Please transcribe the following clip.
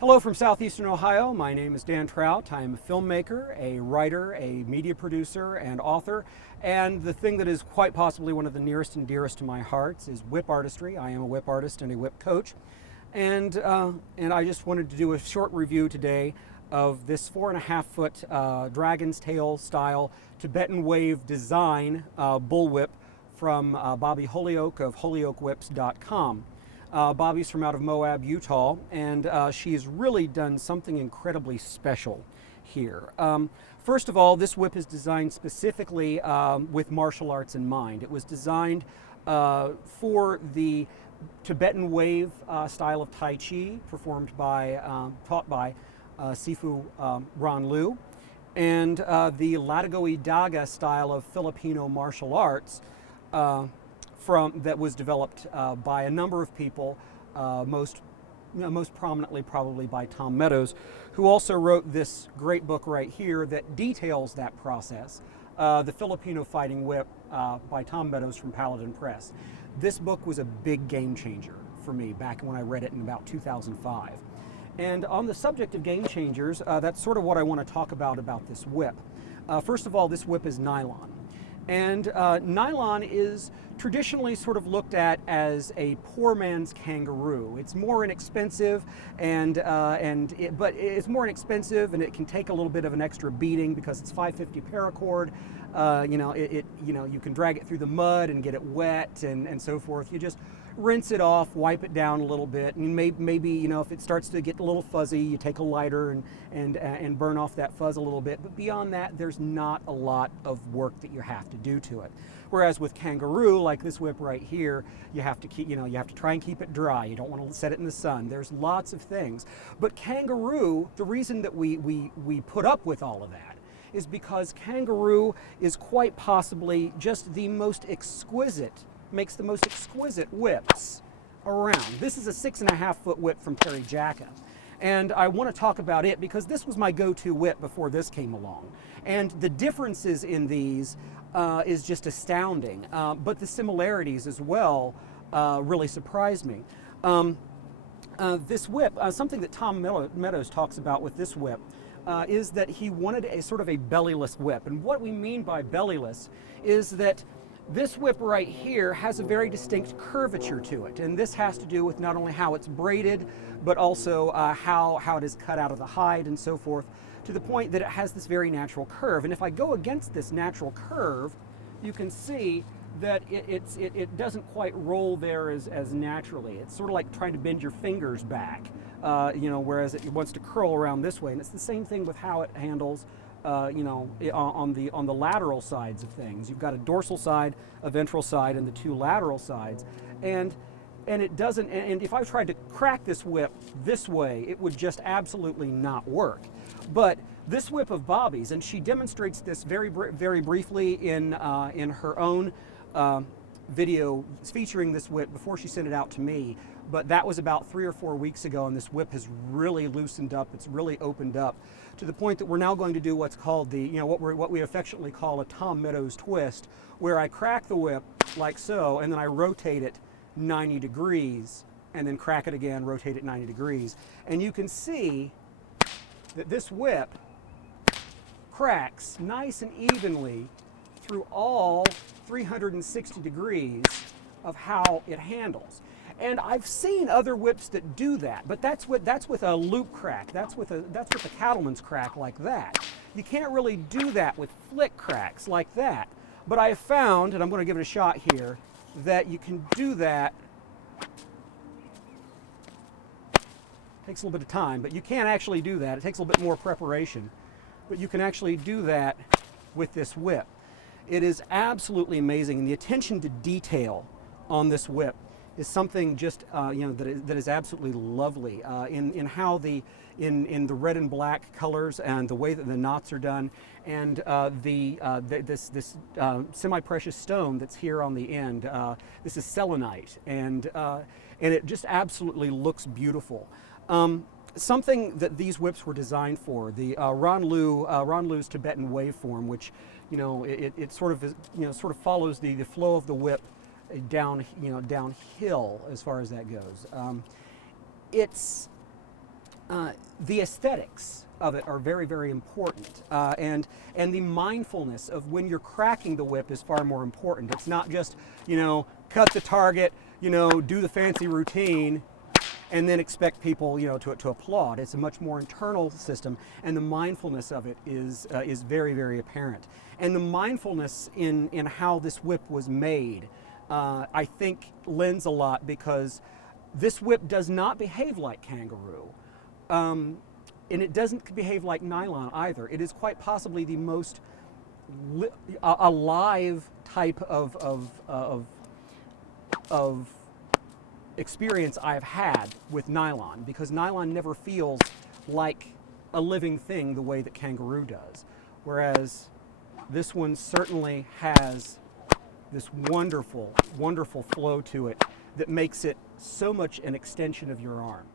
Hello from southeastern Ohio. My name is Dan Trout. I am a filmmaker, a writer, a media producer, and author. And the thing that is quite possibly one of the nearest and dearest to my hearts is whip artistry. I am a whip artist and a whip coach. And I just wanted to do a short review today of this 4.5-foot dragon's tail style Tibetan wave design bullwhip from Bobby Holyoke of hollyoakewhips.com. Bobby's from out of Moab, Utah, and she's really done something incredibly special here. First of all, this whip is designed specifically with martial arts in mind. It was designed for the Tibetan wave style of Tai Chi, taught by Sifu Ron Liu, and the Latigo Daga style of Filipino martial arts that was developed by a number of people, most prominently probably by Tom Meadows, who also wrote this great book right here that details that process, The Filipino Fighting Whip by Tom Meadows from Paladin Press. This book was a big game changer for me back when I read it in about 2005. And on the subject of game changers, that's sort of what I want to talk about this whip. First of all, this whip is nylon. And nylon is traditionally sort of looked at as a poor man's kangaroo. It's more inexpensive, but it's more inexpensive, and it can take a little bit of an extra beating because it's 550 paracord. You can drag it through the mud and get it wet and so forth. You just rinse it off, wipe it down a little bit, and maybe if it starts to get a little fuzzy, you take a lighter and burn off that fuzz a little bit. But beyond that, there's not a lot of work that you have to do to it. Whereas with kangaroo, like this whip right here, you have to try and keep it dry. You don't want to set it in the sun. There's lots of things. But kangaroo, the reason that we put up with all of that is because kangaroo is quite possibly just makes the most exquisite whips around. This is a 6.5-foot whip from Terry Jacka. And I want to talk about it because this was my go-to whip before this came along. And the differences in these is just astounding. But the similarities as well really surprised me. This whip, something that Tom Meadows talks about with this whip, is that he wanted a sort of a bellyless whip. And what we mean by bellyless is that this whip right here has a very distinct curvature to it, and this has to do with not only how it's braided, but also how it is cut out of the hide and so forth, to the point that it has this very natural curve. And if I go against this natural curve, you can see that it doesn't quite roll there as naturally. It's sort of like trying to bend your fingers back, whereas it wants to curl around this way. And it's the same thing with how it handles on the lateral sides of things. You've got a dorsal side, a ventral side, and the two lateral sides. And it doesn't, and if I tried to crack this whip this way, it would just absolutely not work. But this whip of Bobby's, and she demonstrates this very briefly in her own video featuring this whip before she sent it out to me, but that was about 3 or 4 weeks ago, and this whip has really loosened up. It's really opened up to the point that we're now going to do what's called what we affectionately call a Tom Meadows twist, where I crack the whip like so, and then I rotate it 90 degrees, and then crack it again, rotate it 90 degrees. And you can see that this whip cracks nice and evenly through all 360 degrees of how it handles. And I've seen other whips that do that, but that's with a loop crack. That's with a cattleman's crack like that. You can't really do that with flick cracks like that. But I have found, and I'm going to give it a shot here, that you can do that. Takes a little bit of time, but you can actually do that. It takes a little bit more preparation, but you can actually do that with this whip. It is absolutely amazing, and the attention to detail on this whip is something just that is absolutely lovely in how in the red and black colors and the way that the knots are done, and this semi-precious stone that's here on the end. This is selenite, and it just absolutely looks beautiful. Something that these whips were designed for, the Ron Liu's Tibetan waveform, which it sort of follows the flow of the whip downhill as far as that goes. The aesthetics of it are very, very important, and the mindfulness of when you're cracking the whip is far more important. It's not just, you know, cut the target, you know, do the fancy routine, and then expect people, you know, to applaud. It's a much more internal system, and the mindfulness of it is very, very apparent. And the mindfulness in how this whip was made, I think, lends a lot, because this whip does not behave like kangaroo. And it doesn't behave like nylon either. It is quite possibly the most alive type of experience I've had with nylon, because nylon never feels like a living thing the way that kangaroo does. Whereas this one certainly has this wonderful, wonderful flow to it that makes it so much an extension of your arm.